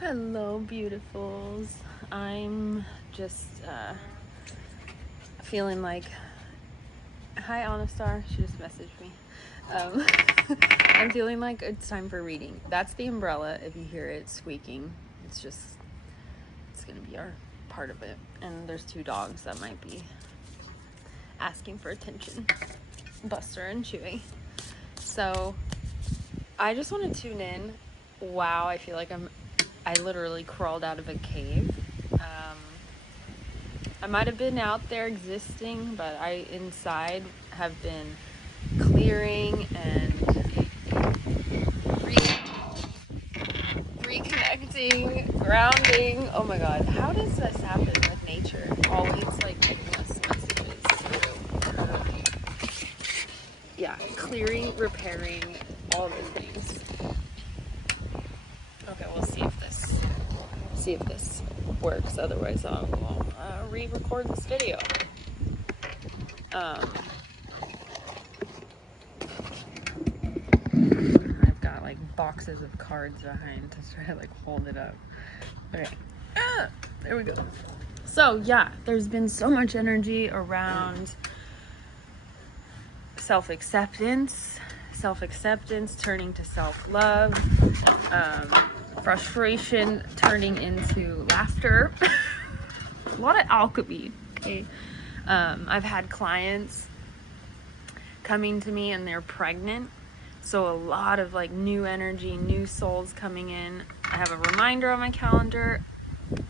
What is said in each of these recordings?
Hello, beautifuls. I'm just feeling like, hi, Anastar. She just messaged me. I'm feeling like it's time for reading. That's the umbrella. If you hear it squeaking, it's gonna be our part of it. And there's two dogs that might be asking for attention, Buster and Chewy. So I just want to tune in. Wow, I feel like I literally crawled out of a cave. I might have been out there existing, but I inside have been clearing and reconnecting, grounding. Oh my god, how does this happen with nature? Always like giving us messages through yeah, clearing, repairing, all the things. Okay, we'll see if this works. Otherwise, I'll re-record this video. I've got like boxes of cards behind to try to like hold it up. Okay, there we go. So yeah, there's been so much energy around self-acceptance turning to self-love, frustration turning into laughter. A lot of alchemy. Okay, I've had clients coming to me and they're pregnant, so a lot of like new energy, new souls coming in. I have a reminder on my calendar,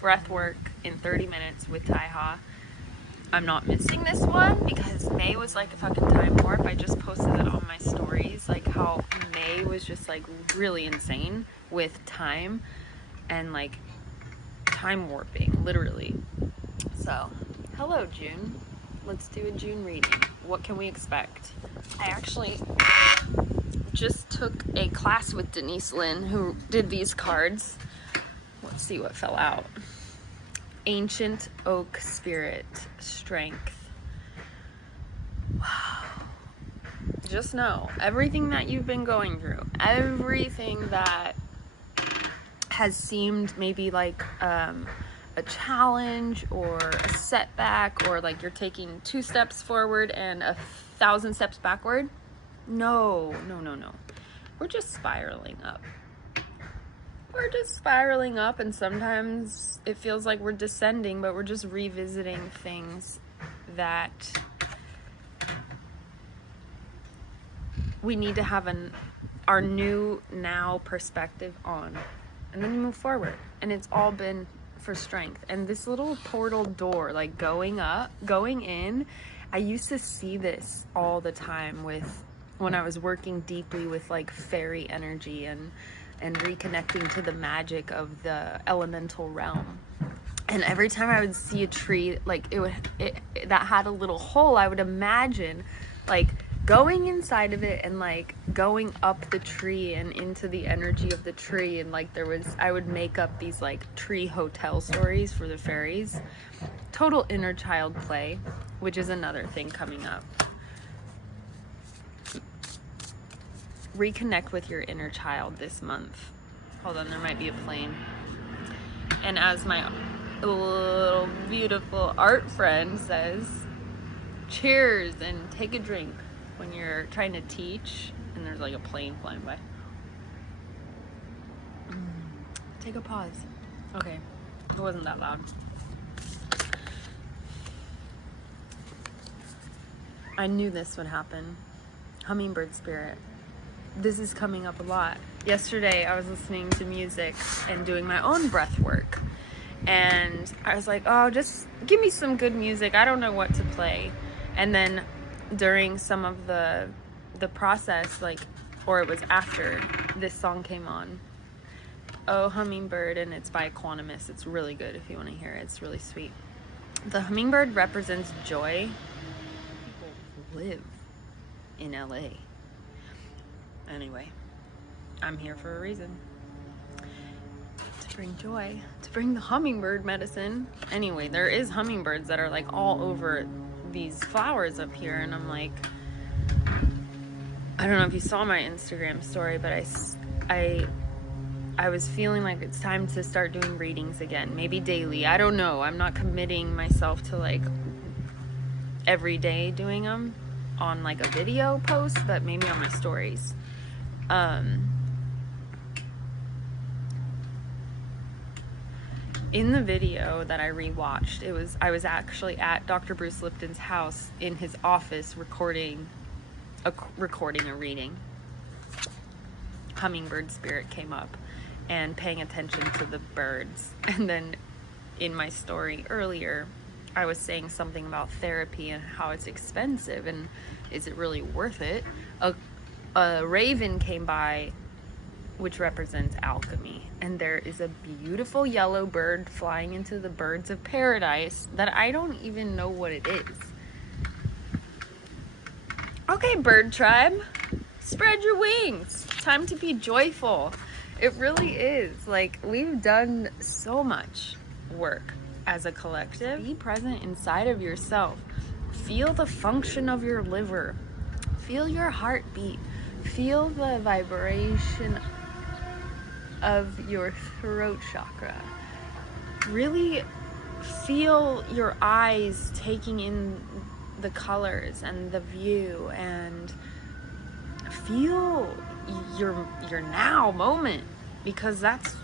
breath work in 30 minutes with Taiha. I'm not missing this one because May was like a fucking time warp. I just posted it on my stories, like how May was just like really insane with time and like time warping, literally. So, hello June. Let's do a June reading. What can we expect? I actually just took a class with Denise Lynn who did these cards. Let's see what fell out. Ancient Oak Spirit, Strength. Wow. Just know, everything that you've been going through, everything that has seemed maybe like a challenge or a setback, or like you're taking 2 steps forward and 1,000 steps backward. No. We're just spiraling up. And sometimes it feels like we're descending, but we're just revisiting things that we need to have our new now perspective on, and then move forward. And it's all been for strength. And this little portal door, like going in, I used to see this all the time when I was working deeply with like fairy energy and reconnecting to the magic of the elemental realm. And every time I would see a tree like that had a little hole, I would imagine like going inside of it and like going up the tree and into the energy of the tree, and like I would make up these like tree hotel stories for the fairies. Total inner child play, which is another thing coming up. Reconnect with your inner child this month. Hold on, there might be a plane. And as my little beautiful art friend says, cheers and take a drink when you're trying to teach and there's like a plane flying by. Take a pause. Okay, it wasn't that loud. I knew this would happen. Hummingbird Spirit. This is coming up a lot. Yesterday I was listening to music and doing my own breath work, and I was like, oh, just give me some good music. I don't know what to play. And then during some of the process, like, or it was after, this song came on. Oh, Hummingbird, and it's by Quantumous. It's really good if you want to hear it. It's really sweet. The hummingbird represents joy. People live in LA. Anyway, I'm here for a reason. To bring joy, to bring the hummingbird medicine. Anyway, there is hummingbirds that are like all over these flowers up here, and I'm like, I don't know if you saw my Instagram story, but I I was feeling like it's time to start doing readings again, maybe daily. I don't know. I'm not committing myself to like every day doing them on like a video post, but maybe on my stories. In the video that I rewatched, I was actually at Dr. Bruce Lipton's house in his office recording a reading. Hummingbird Spirit came up, and paying attention to the birds. And then in my story earlier, I was saying something about therapy and how it's expensive and is it really worth it. A raven came by, which represents alchemy, and there is a beautiful yellow bird flying into the birds of paradise that I don't even know what it is. Okay, bird tribe, spread your wings. Time to be joyful. It really is. Like, we've done so much work as a collective. Be present inside of yourself. Feel the function of your liver. Feel your heartbeat. Feel the vibration of your throat chakra. Really feel your eyes taking in the colors and the view, and feel your now moment, because that's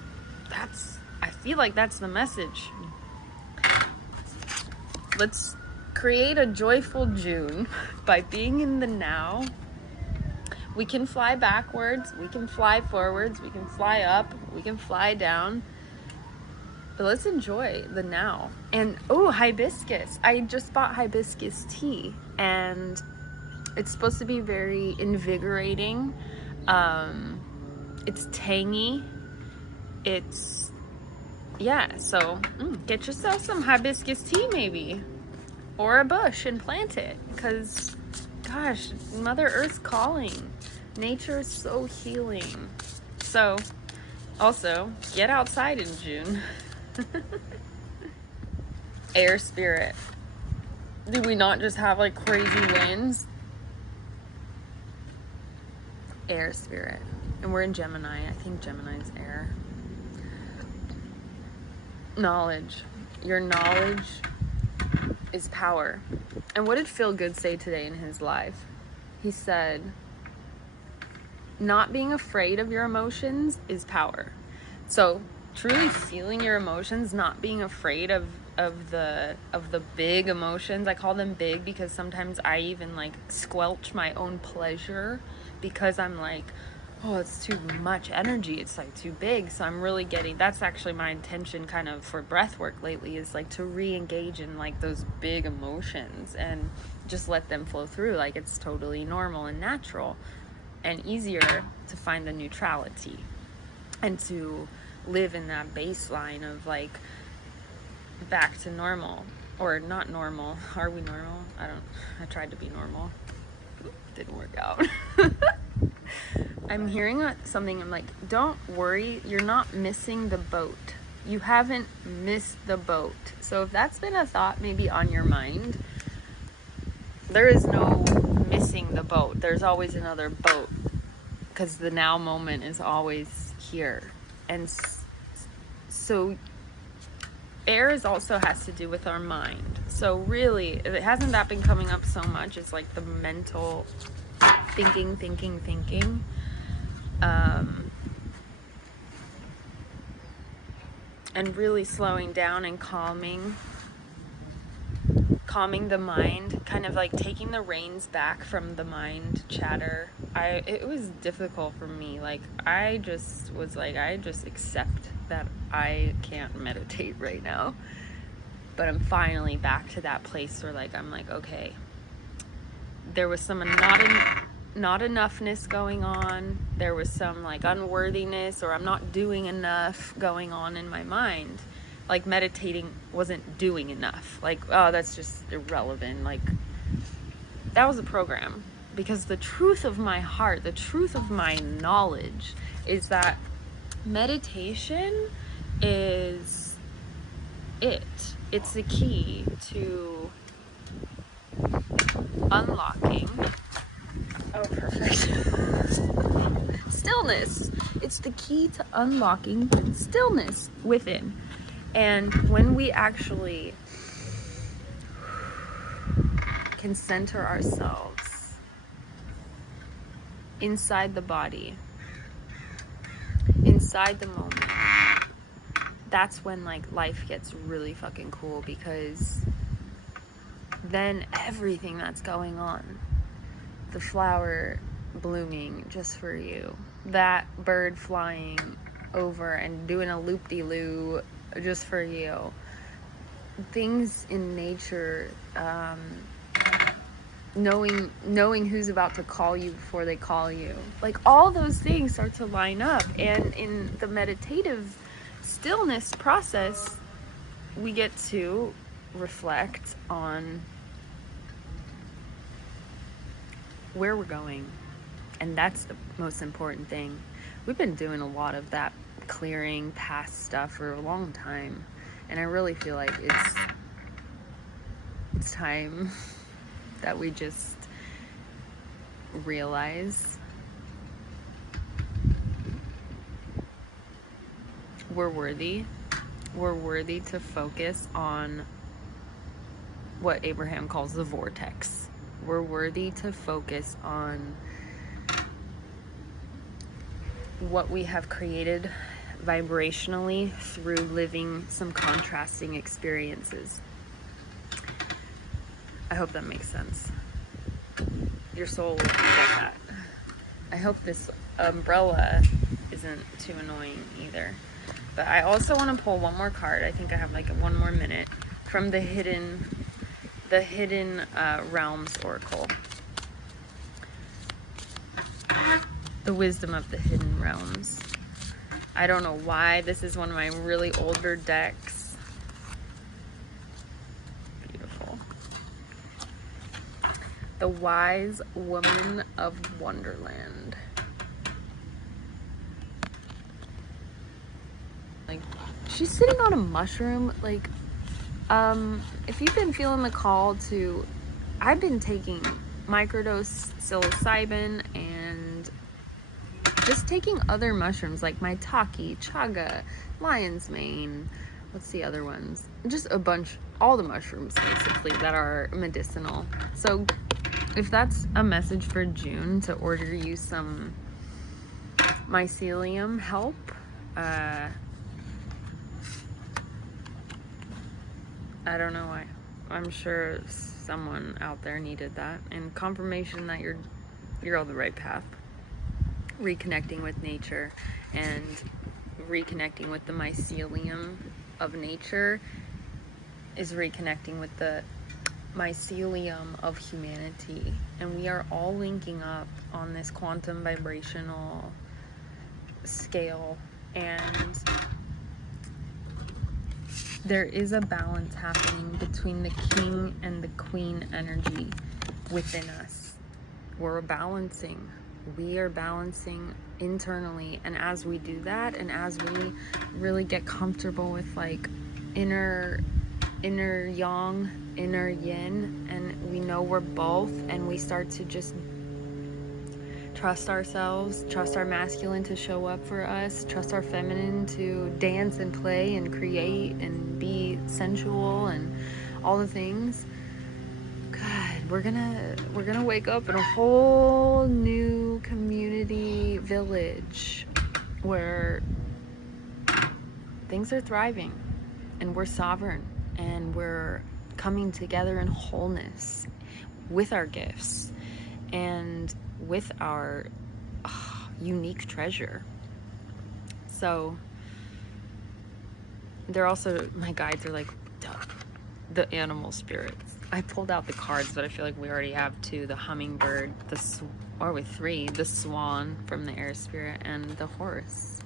I feel like that's the message. Let's create a joyful June by being in the now. We can fly backwards, we can fly forwards, we can fly up, we can fly down. But let's enjoy the now. And oh, hibiscus. I just bought hibiscus tea, and it's supposed to be very invigorating. It's tangy. It's, yeah, so get yourself some hibiscus tea maybe, or a bush and plant it, because gosh, Mother Earth's calling. Nature is so healing. So also get outside in June. Air spirit. Do we not just have like crazy winds? Air spirit. And we're in Gemini. I think Gemini's air. Knowledge. Your knowledge is power. And what did Feel Good say today in his live? He said, not being afraid of your emotions is power. So truly feeling your emotions, not being afraid of the big emotions. I call them big because sometimes I even like squelch my own pleasure, because I'm like, oh, it's too much energy, it's like too big. So I'm really getting, that's actually my intention kind of for breath work lately, is like to re-engage in like those big emotions and just let them flow through like it's totally normal and natural, and easier to find the neutrality and to live in that baseline of like back to normal, or not normal. Are we normal? I tried to be normal. Didn't work out. I'm hearing something. I'm like, don't worry, you're not missing the boat. You haven't missed the boat. So if that's been a thought maybe on your mind, there is no missing the boat. There's always another boat, because the now moment is always here. And so air is also has to do with our mind. So really, it hasn't that been coming up so much. It's like the mental thinking. And really slowing down and calming the mind, kind of like taking the reins back from the mind chatter. It was difficult for me. Like, I just accept that I can't meditate right now. But I'm finally back to that place where like, I'm like, okay, there was some not enoughness going on. There was some like unworthiness, or I'm not doing enough going on in my mind. Like, meditating wasn't doing enough. Like, oh, that's just irrelevant. Like, that was a program. Because the truth of my heart, the truth of my knowledge is that meditation is it. It's the key to unlocking. Oh, perfect. Stillness. It's the key to unlocking stillness within. And when we actually can center ourselves inside the body, inside the moment, that's when like life gets really fucking cool, because then everything that's going on, the flower blooming just for you, that bird flying over and doing a loop-de-loo just for you, things in nature, knowing who's about to call you before they call you, like all those things start to line up. And in the meditative stillness process, we get to reflect on where we're going, and that's the most important thing. We've been doing a lot of that clearing past stuff for a long time, and I really feel like it's time that we just realize we're worthy to focus on what Abraham calls the vortex. We're worthy to focus on what we have created vibrationally through living some contrasting experiences. I hope that makes sense. Your soul will get that. I hope this umbrella isn't too annoying either. But I also want to pull one more card. I think I have like one more minute from the hidden realms oracle. The wisdom of the hidden realms. I don't know why this is one of my really older decks. Beautiful. The wise woman of Wonderland. Like, she's sitting on a mushroom. Like, if you've been feeling the call to, I've been taking microdose psilocybin and just taking other mushrooms like maitake, chaga, lion's mane. What's the other ones? Just a bunch, all the mushrooms basically that are medicinal. So if that's a message for June, to order you some mycelium help, I don't know why. I'm sure someone out there needed that, and confirmation that you're on the right path. Reconnecting with nature and reconnecting with the mycelium of nature is reconnecting with the mycelium of humanity, and we are all linking up on this quantum vibrational scale, and there is a balance happening between the king and the queen energy within us. We are balancing internally, and as we do that, and as we really get comfortable with like inner yang, inner yin, and we know we're both, and we start to just trust ourselves, trust our masculine to show up for us, trust our feminine to dance and play and create and be sensual and all the things. God, we're gonna wake up in a whole new community village where things are thriving and we're sovereign and we're coming together in wholeness with our gifts and with our unique treasure. So they're also, my guides are like the animal spirits. I pulled out the cards, but I feel like we already have two: the hummingbird, three, the swan from the air spirit, and the horse.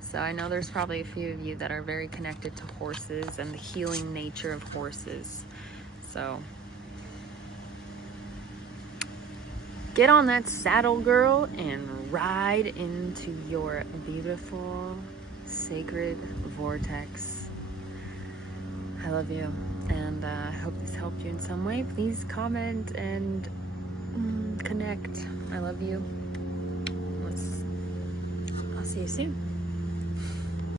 So I know there's probably a few of you that are very connected to horses and the healing nature of horses. So get on that saddle, girl, and ride into your beautiful, sacred vortex. I love you, and I hope this helped you in some way. Please comment and connect. I love you. I'll see you soon.